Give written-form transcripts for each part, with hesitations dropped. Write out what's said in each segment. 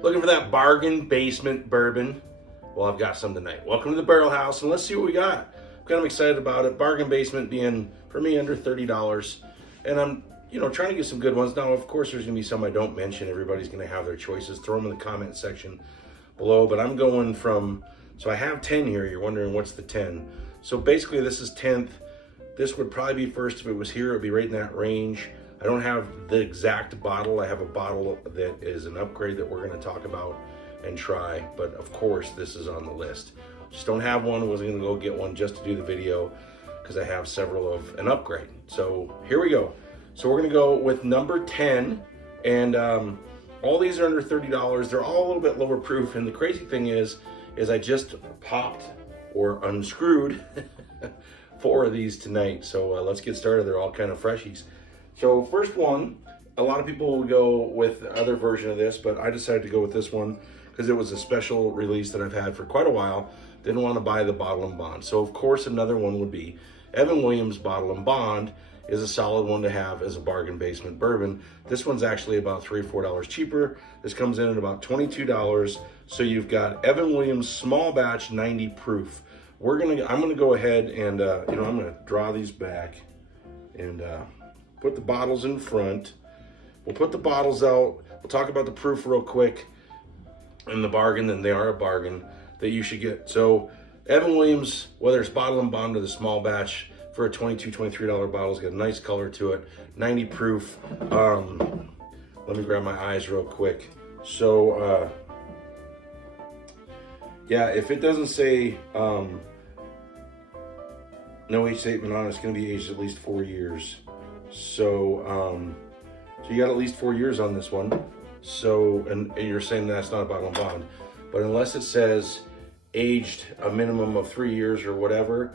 Looking for that bargain basement bourbon? Well, I've got some tonight. Welcome to the Barrel House, and let's see what we got. I'm kind of excited about it. Bargain basement being, for me, under $30. And I'm, trying to get some good ones. Now, of course, there's going to be some I don't mention. Everybody's going to have their choices. Throw them in the comment section below. But I'm going from, so I have 10 here. You're wondering what's the 10. So basically, this is 10th. This would probably be first if it was here. It would be right in that range. I don't have the exact bottle. I have a bottle that is an upgrade that we're going to talk about and try. But of course, this is on the list. Just don't have one. I wasn't going to go get one just to do the video because I have several of an upgrade. So here we go. So we're going to go with number 10. And all these are under $30. They're all a little bit lower proof. And the crazy thing is I just popped or unscrewed 4 of these tonight. So let's get started. They're all kind of freshies. So first one, a lot of people would go with the other version of this, but I decided to go with this one because it was a special release that I've had for quite a while. Didn't want to buy the bottle and bond. So of course another one would be Evan Williams Bottle and Bond is a solid one to have as a bargain basement bourbon. This one's actually about $3 or $4 cheaper. This comes in at about $22. So you've got Evan Williams small batch 90 proof. I'm gonna go ahead and I'm gonna draw these back and put the bottles in front. We'll put the bottles out. We'll talk about the proof real quick and the bargain, and they are a bargain that you should get. So Evan Williams, whether it's bottle and bond or the small batch, for a $22, $23 bottle, it's got a nice color to it, 90 proof. Let me grab my eyes real quick. So yeah, if it doesn't say no age statement on it, it's gonna be aged at least 4 years. So you got at least 4 years on this one. So, and you're saying that's not a bottle and bond, but unless it says aged a minimum of 3 years or whatever,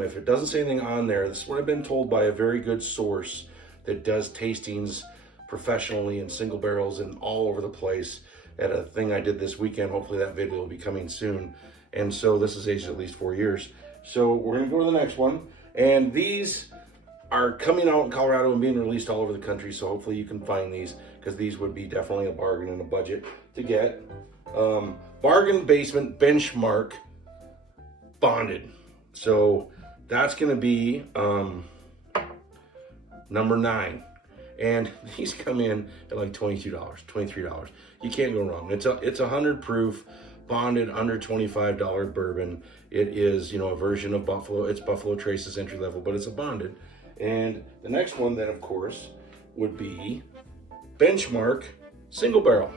if it doesn't say anything on there, this is what I've been told by a very good source that does tastings professionally in single barrels and all over the place at a thing I did this weekend. Hopefully that video will be coming soon. And so this is aged at least 4 years. So we're gonna go to the next one. And these are coming out in Colorado and being released all over the country, so hopefully you can find these, because these would be definitely a bargain and a budget to get. Bargain basement benchmark bonded. So that's gonna be number 9. And these come in at like $22, $23. You can't go wrong. It's 100 proof, bonded, under $25 bourbon. It is, a version of Buffalo. It's Buffalo Trace's entry level, but it's a bonded. And the next one then, of course, would be Benchmark Single Barrel.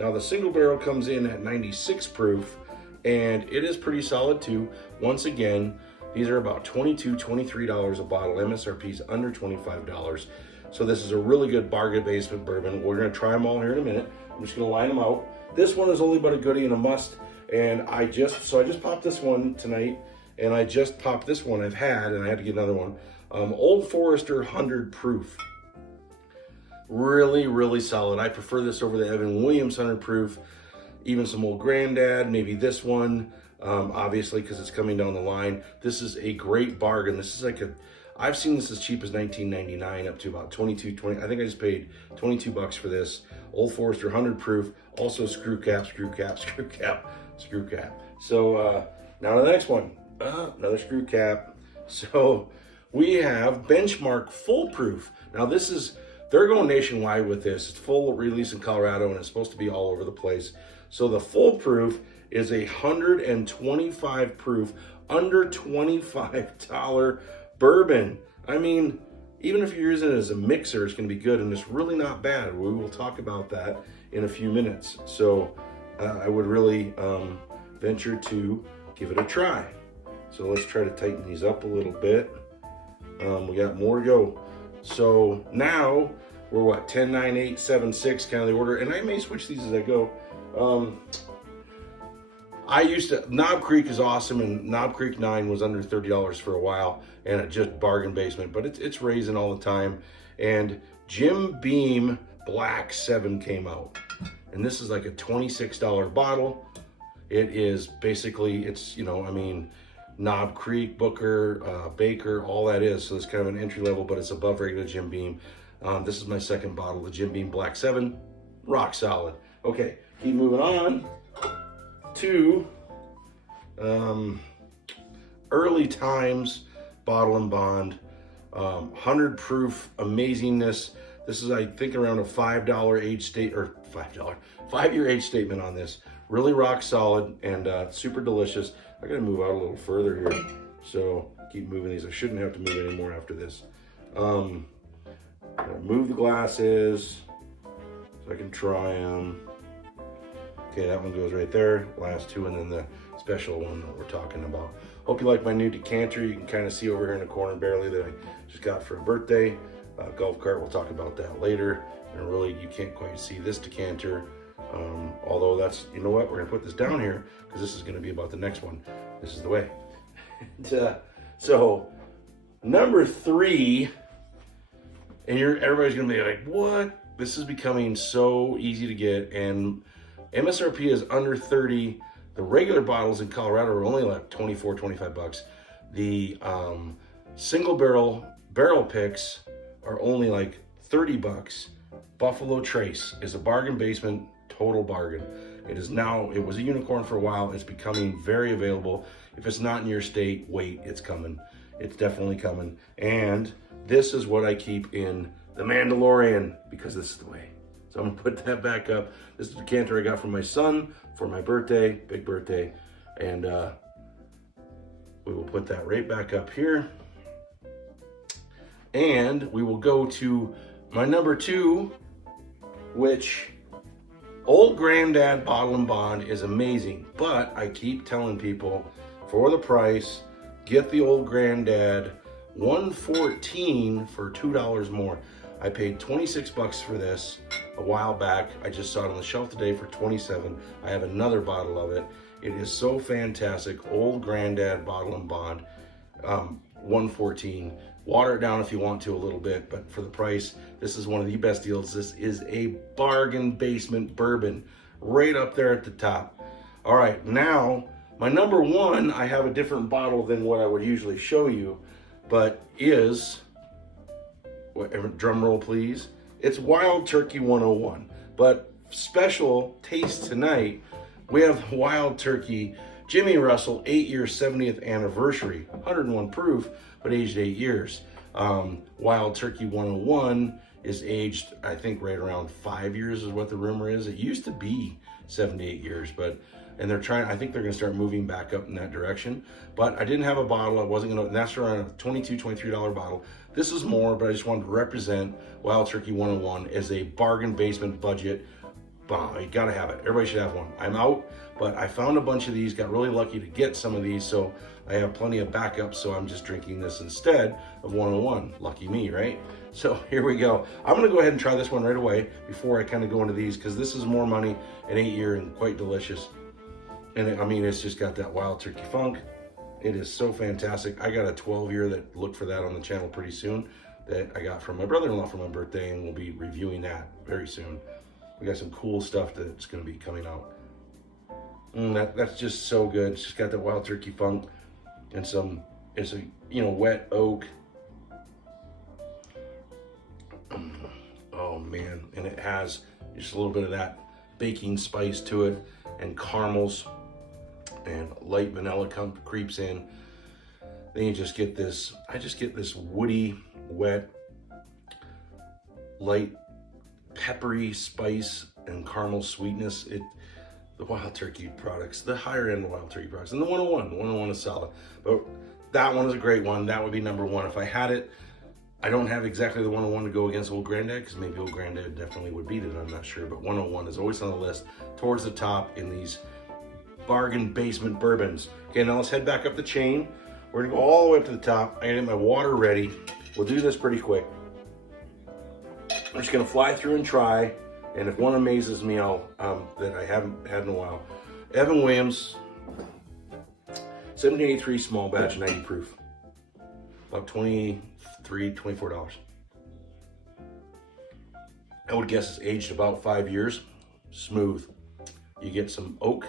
Now the single barrel comes in at 96 proof, and it is pretty solid too. Once again, these are about $22, $23 a bottle. MSRP's under $25. So this is a really good bargain basement bourbon. We're gonna try them all here in a minute. I'm just gonna line them out. This one is only but a goodie and a must. And I just popped this one tonight, and I just popped this one I've had, and I had to get another one. Old Forester 100 proof. Really, really solid. I prefer this over the Evan Williams 100 proof, even some Old Granddad, maybe this one, obviously, because it's coming down the line. This is a great bargain. This is I've seen this as cheap as $19.99 up to about $22.20. I think I just paid $22 for this. Old Forester 100 proof, also screw cap, screw cap, screw cap, screw cap. So now the next one, another screw cap. So we have Benchmark Full Proof. Now they're going nationwide with this. It's full release in Colorado, and it's supposed to be all over the place. So the Full Proof is 125 proof, under $25 bourbon. I mean, even if you're using it as a mixer, it's gonna be good, and it's really not bad. We will talk about that in a few minutes. So I would really venture to give it a try. So let's try to tighten these up a little bit. We got more to go. So now we're what, 10, 9, 8, 7, 6 kind of the order, and I may switch these as I go. Knob Creek is awesome, and Knob Creek 9 was under $30 for a while, and it just bargain basement, but it's raising all the time. And Jim Beam Black 7 came out, and this is like a $26 bottle. It is basically, Knob Creek, Booker, Baker, all that is. So it's kind of an entry level, but it's above regular Jim Beam. This is my second bottle, the Jim Beam Black 7, rock solid. Okay, keep moving on to early times bottle and bond, 100 proof amazingness. This is, I think, around a $5 age state, or $5-year age statement on this. Really rock solid and super delicious. I gotta move out a little further here, so keep moving these. I shouldn't have to move anymore after this. Move the glasses so I can try them. Okay, that one goes right there. Last two, and then the special one that we're talking about. Hope you like my new decanter. You can kind of see over here in the corner barely that I just got for a birthday. Golf cart, we'll talk about that later. And really, you can't quite see this decanter. Although that's, you know what, we're gonna put this down here because this is gonna be about the next one. This is the way. So, number 3, and everybody's gonna be like, what? This is becoming so easy to get, and MSRP is under 30. The regular bottles in Colorado are only like 24, 25 bucks. The single barrel picks are only like 30 bucks. Buffalo Trace is a bargain basement, total bargain. It was a unicorn for a while. It's becoming very available. If it's not in your state, wait, it's coming. It's definitely coming. And this is what I keep in the Mandalorian, because this is the way. So I'm gonna put that back up. This is the decanter I got from my son for my birthday, big birthday. And we will put that right back up here. And we will go to my number 2, which Old Granddad Bottle and Bond is amazing. But I keep telling people, for the price, get the Old Granddad, $114 for $2 more. I paid 26 bucks for this a while back. I just saw it on the shelf today for 27. I have another bottle of it. It is so fantastic. Old Granddad Bottle and Bond, $114. Water it down if you want to a little bit, but for the price, this is one of the best deals. This is a bargain basement bourbon, right up there at the top. All right, now my number 1, I have a different bottle than what I would usually show you, but is, drum roll please, it's Wild Turkey 101. But special taste tonight, we have Wild Turkey Jimmy Russell 8-year 70th anniversary, 101 proof, but aged 8 years. Wild Turkey 101 is aged, I think, right around 5 years is what the rumor is. It used to be 78 years, and I think they're gonna start moving back up in that direction. But I didn't have a bottle, I wasn't gonna, and that's around a $22, $23 bottle. This is more, but I just wanted to represent Wild Turkey 101 as a bargain basement budget bomb. You gotta have it, everybody should have one. I'm out, but I found a bunch of these, got really lucky to get some of these, so I have plenty of backup, so I'm just drinking this instead of 101. Lucky me, right? So here we go. I'm gonna go ahead and try this one right away before I kind of go into these, because this is more money, an 8-year and quite delicious. And it's just got that Wild Turkey funk. It is so fantastic. I got a 12-year that, look for that on the channel pretty soon, that I got from my brother-in-law for my birthday, and we'll be reviewing that very soon. We got some cool stuff that's gonna be coming out. That's just so good. It's just got that Wild Turkey funk and it's a wet oak. Oh man, and it has just a little bit of that baking spice to it, and caramels, and light vanilla creeps in. Then you just get this, I just get this woody, wet, light, peppery spice and caramel sweetness. The Wild Turkey products, the higher end Wild Turkey products, and the 101 is solid. But that one is a great one. That would be number 1. If I had it, I don't have exactly the 101 to go against Old Granddad, because maybe Old Granddad definitely would beat it, I'm not sure. But 101 is always on the list, towards the top in these bargain basement bourbons. Okay, now let's head back up the chain. We're gonna go all the way up to the top. I gotta get my water ready. We'll do this pretty quick. I'm just gonna fly through and try, and if one amazes me, that I haven't had in a while. Evan Williams, 1783 small batch, 90 proof. About $23, $24. I would guess it's aged about 5 years. Smooth. You get some oak,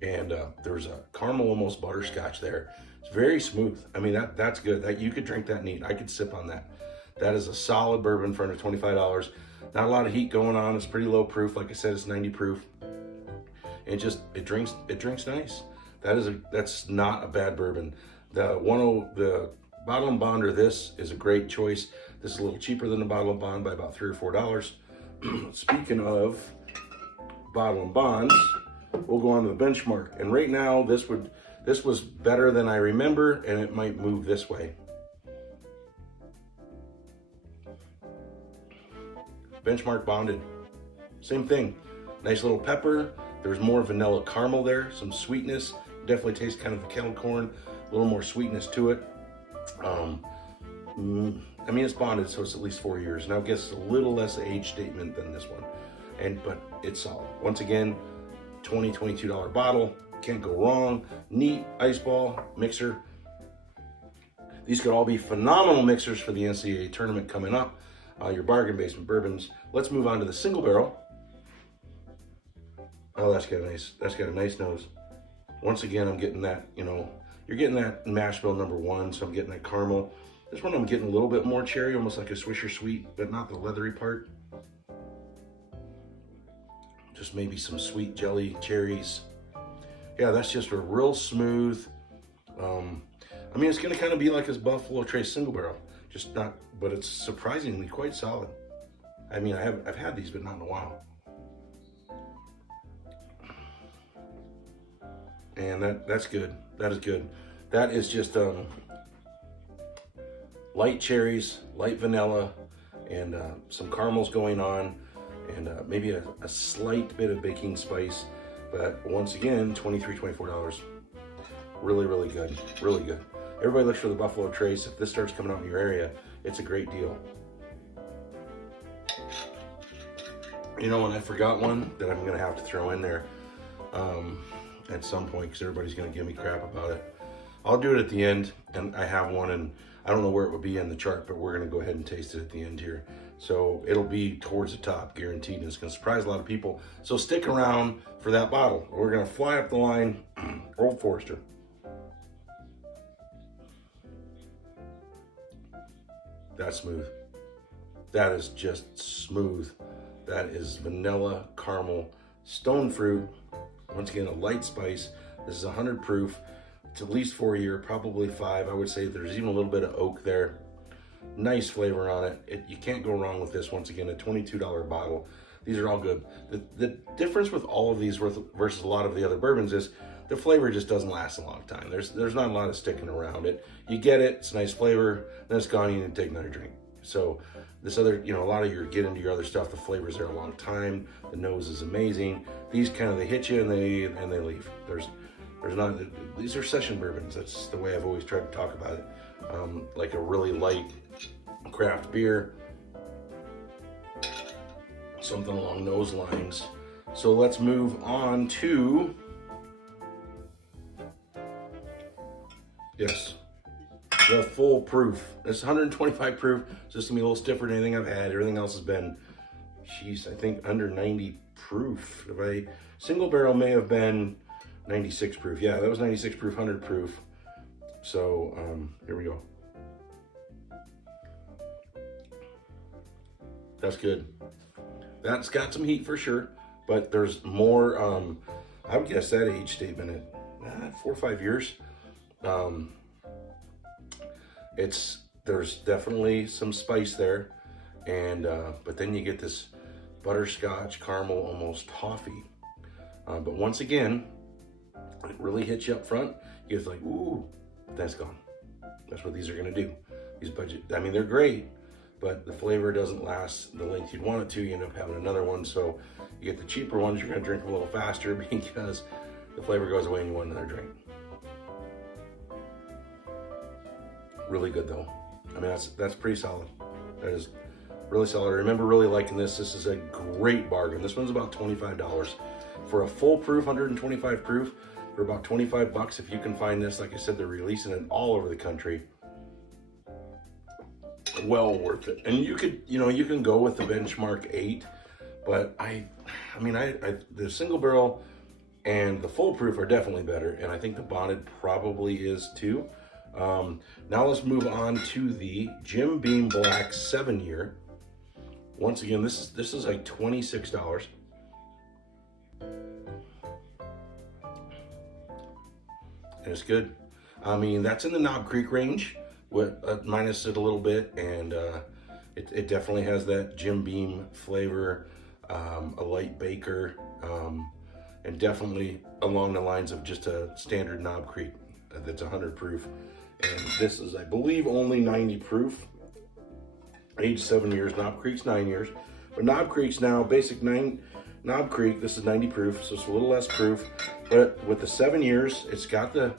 and there's a caramel, almost butterscotch there. It's very smooth. That's good. You could drink that neat. I could sip on that. That is a solid bourbon for under $25. Not a lot of heat going on. It's pretty low proof. Like I said, it's 90 proof. and it drinks nice. That's not a bad bourbon. The Bottle and Bond, or this, is a great choice. This is a little cheaper than the Bottle and Bond by about $3 or $4. Speaking of Bottle and Bonds, we'll go on to the benchmark. And right now, this was better than I remember, and it might move this way. Benchmark bonded, same thing. Nice little pepper. There's more vanilla caramel there, some sweetness. Definitely tastes kind of the kettle corn, a little more sweetness to it. I mean, it's bonded, so it's at least 4 years. Now it gets a little less age statement than this one, but it's solid. Once again, $22 bottle, can't go wrong. Neat ice ball mixer. These could all be phenomenal mixers for the NCAA tournament coming up. Your bargain basement bourbons. Let's move on to the single barrel. Oh, that's got a nice nose. Once again, I'm getting that, you're getting that mash bill number 1, so I'm getting that caramel. This one I'm getting a little bit more cherry, almost like a Swisher Sweet, but not the leathery part. Just maybe some sweet jelly cherries. Yeah, that's just a real smooth. I mean, it's gonna kind of be like this Buffalo Trace single barrel, just not, but it's surprisingly quite solid. I mean, I've had these, but not in a while. And that's good. That is good. That is just light cherries, light vanilla, and some caramels going on, and maybe a slight bit of baking spice. But once again, $23, $24. Really, really good. Really good. Everybody looks for the Buffalo Trace. If this starts coming out in your area, it's a great deal. And I forgot one that I'm going to have to throw in there at some point, because everybody's going to give me crap about it. I'll do it at the end, and I have one, and I don't know where it would be in the chart, but we're going to go ahead and taste it at the end here. So it'll be towards the top, guaranteed, and it's going to surprise a lot of people. So stick around for that bottle. We're going to fly up the line. Old Forester. That's smooth. That is just smooth. That is vanilla, caramel, stone fruit. Once again, a light spice. This is 100 proof. It's at least 4 year, probably 5. I would say there's even a little bit of oak there. Nice flavor on it. You can't go wrong with this. Once again, a $22 bottle. These are all good. The difference with all of these versus a lot of the other bourbons is the flavor just doesn't last a long time. There's not a lot of sticking around it. You get it, it's a nice flavor, then it's gone, you need to take another drink. So this other, a lot of get into your other stuff, the flavor's there a long time, the nose is amazing. These kind of, they hit you and they leave. There's not, these are session bourbons. That's the way I've always tried to talk about it. Like a really light craft beer, something along those lines. So let's move on to, yes, the full proof. It's 125 proof. It's just gonna be a little stiffer than anything I've had. Everything else has been, I think under 90 proof. Single barrel may have been 96 proof. Yeah, that was 96 proof, 100 proof. So here we go. That's good. That's got some heat for sure, but there's more, I would guess that age statement at 4 or 5 years. There's definitely some spice there, and but then you get this butterscotch, caramel, almost toffee. But once again, it really hits you up front. You're like, ooh, that's gone. That's what these are gonna do. These they're great, but the flavor doesn't last the length you'd want it to. You end up having another one. So you get the cheaper ones, you're gonna drink a little faster because the flavor goes away and you want another drink. Really good though. I mean, that's pretty solid. That is really solid. I remember really liking this. This is a great bargain. This one's about $25 for a full proof, 125 proof, for about 25 bucks. If you can find this, like I said, they're releasing it all over the country. Well worth it. And you could, you can go with the benchmark 8, but the single barrel and the full proof are definitely better, and I think the bonded probably is too. Now let's move on to the Jim Beam Black 7 year. Once again, this is like $26. and it's good. I mean, that's in the Knob Creek range, with minus it a little bit, and it definitely has that Jim Beam flavor, a light baker, and definitely along the lines of just a standard Knob Creek that's 100 proof. And this is, I believe, only 90 proof. Age 7 years. Knob Creek's 9 years. But Knob Creek's now basic 9. Knob Creek, this is 90 proof, so it's a little less proof. But with the 7 years, it's got the,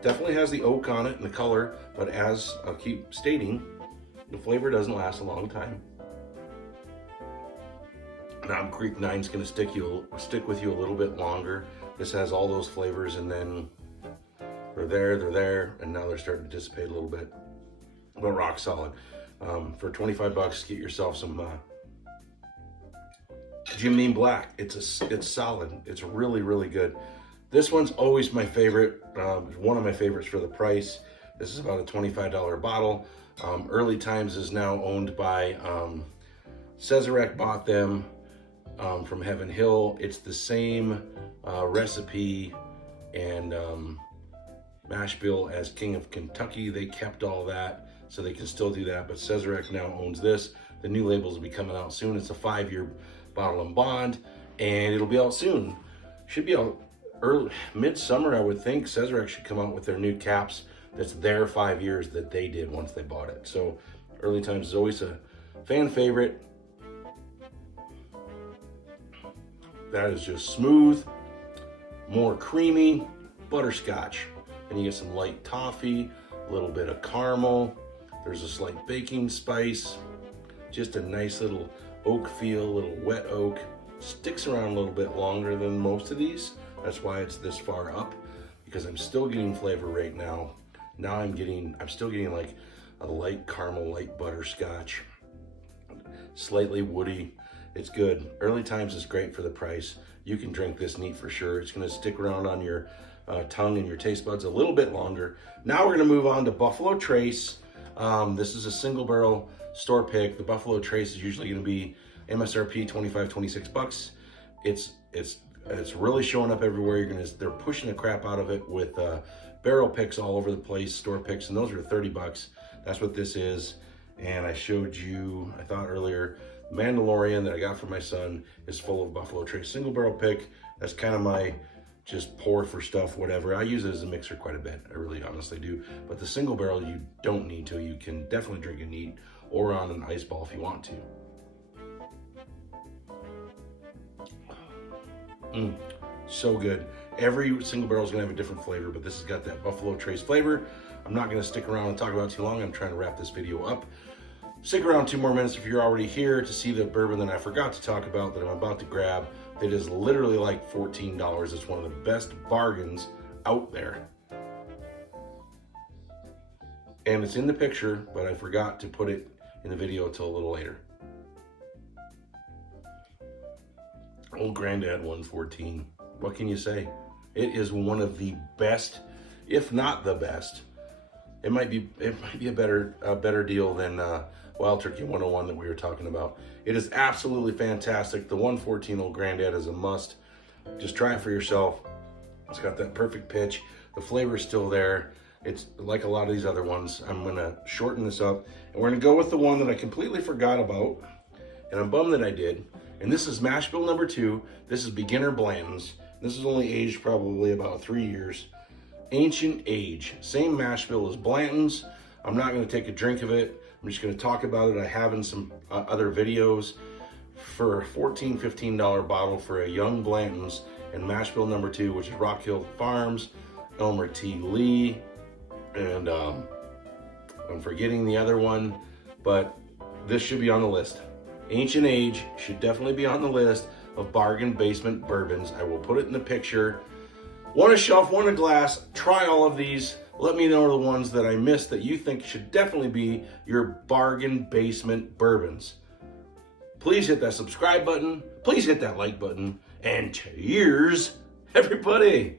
definitely has the oak on it and the color. But as I'll keep stating, the flavor doesn't last a long time. Knob Creek 9 is going to stick with you a little bit longer. This has all those flavors, and then they're there, and now they're starting to dissipate a little bit. But rock solid. For 25 bucks, get yourself some Jim Beam Black. It's solid. It's really, really good. This one's always my favorite. One of my favorites for the price. This is about a $25 bottle. Early Times is now owned by Cesarec. Bought them from Heaven Hill. It's the same recipe and mash bill as King of Kentucky. They kept all that, so they can still do that. But Cesarec now owns this. The new labels will be coming out soon. It's a 5-year bottle and bond, and it'll be out soon. Should be out early, midsummer, I would think. Cesarec should come out with their new caps. That's their 5 years that they did once they bought it. So Early Times is always a fan favorite. That is just smooth, more creamy, butterscotch. And you get some light toffee, a little bit of caramel. There's a slight baking spice. Just a nice little oak feel, little wet oak. Sticks around a little bit longer than most of these. That's why it's this far up, because I'm still getting flavor right now. Now I'm still getting like a light caramel, light butterscotch, slightly woody. It's good. Early Times is great for the price. You can drink this neat for sure. It's gonna stick around on your tongue and your taste buds a little bit longer. Now we're gonna move on to Buffalo Trace. This is a single barrel store pick. The Buffalo Trace is usually gonna be MSRP 25, 26 bucks. It's really showing up everywhere. They're pushing the crap out of it with barrel picks all over the place, store picks, and those are 30 bucks. That's what this is. And I showed you, I thought earlier, Mandalorian that I got for my son is full of Buffalo Trace single barrel pick. That's kind of my just pour for stuff, whatever. I use it as a mixer quite a bit. I really honestly do. But the single barrel, you don't need to. You can definitely drink it neat or on an ice ball if you want to. So good. Every single barrel is gonna have a different flavor, but this has got that Buffalo Trace flavor. I'm not gonna stick around and talk about it too long. I'm trying to wrap this video up. Stick around 2 more minutes if you're already here to see the bourbon that I forgot to talk about that I'm about to grab. That is literally like $14. It's one of the best bargains out there. And it's in the picture, but I forgot to put it in the video until a little later. Old Granddad 114. What can you say? It is one of the best, if not the best. It might be a better deal than Wild Turkey 101 that we were talking about. It is absolutely fantastic. The 114 Old Granddad is a must. Just try it for yourself. It's got that perfect pitch. The flavor is still there. It's like a lot of these other ones. I'm gonna shorten this up, and we're gonna go with the one that I completely forgot about, and I'm bummed that I did. And this is mash bill number 2. This is beginner Blanton's. This is only aged probably about 3 years. Ancient age, same mash bill as Blanton's. I'm not gonna take a drink of it. I'm just gonna talk about it. I have in some other videos. For a $14, $15 bottle for a young Blanton's and mash bill number 2, which is Rock Hill Farms, Elmer T. Lee, and I'm forgetting the other one, but this should be on the list. Ancient age should definitely be on the list of bargain basement bourbons. I will put it in the picture. One a shelf, one a glass. Try all of these. Let me know the ones that I missed that you think should definitely be your bargain basement bourbons. Please hit that subscribe button. Please hit that like button. And cheers, everybody.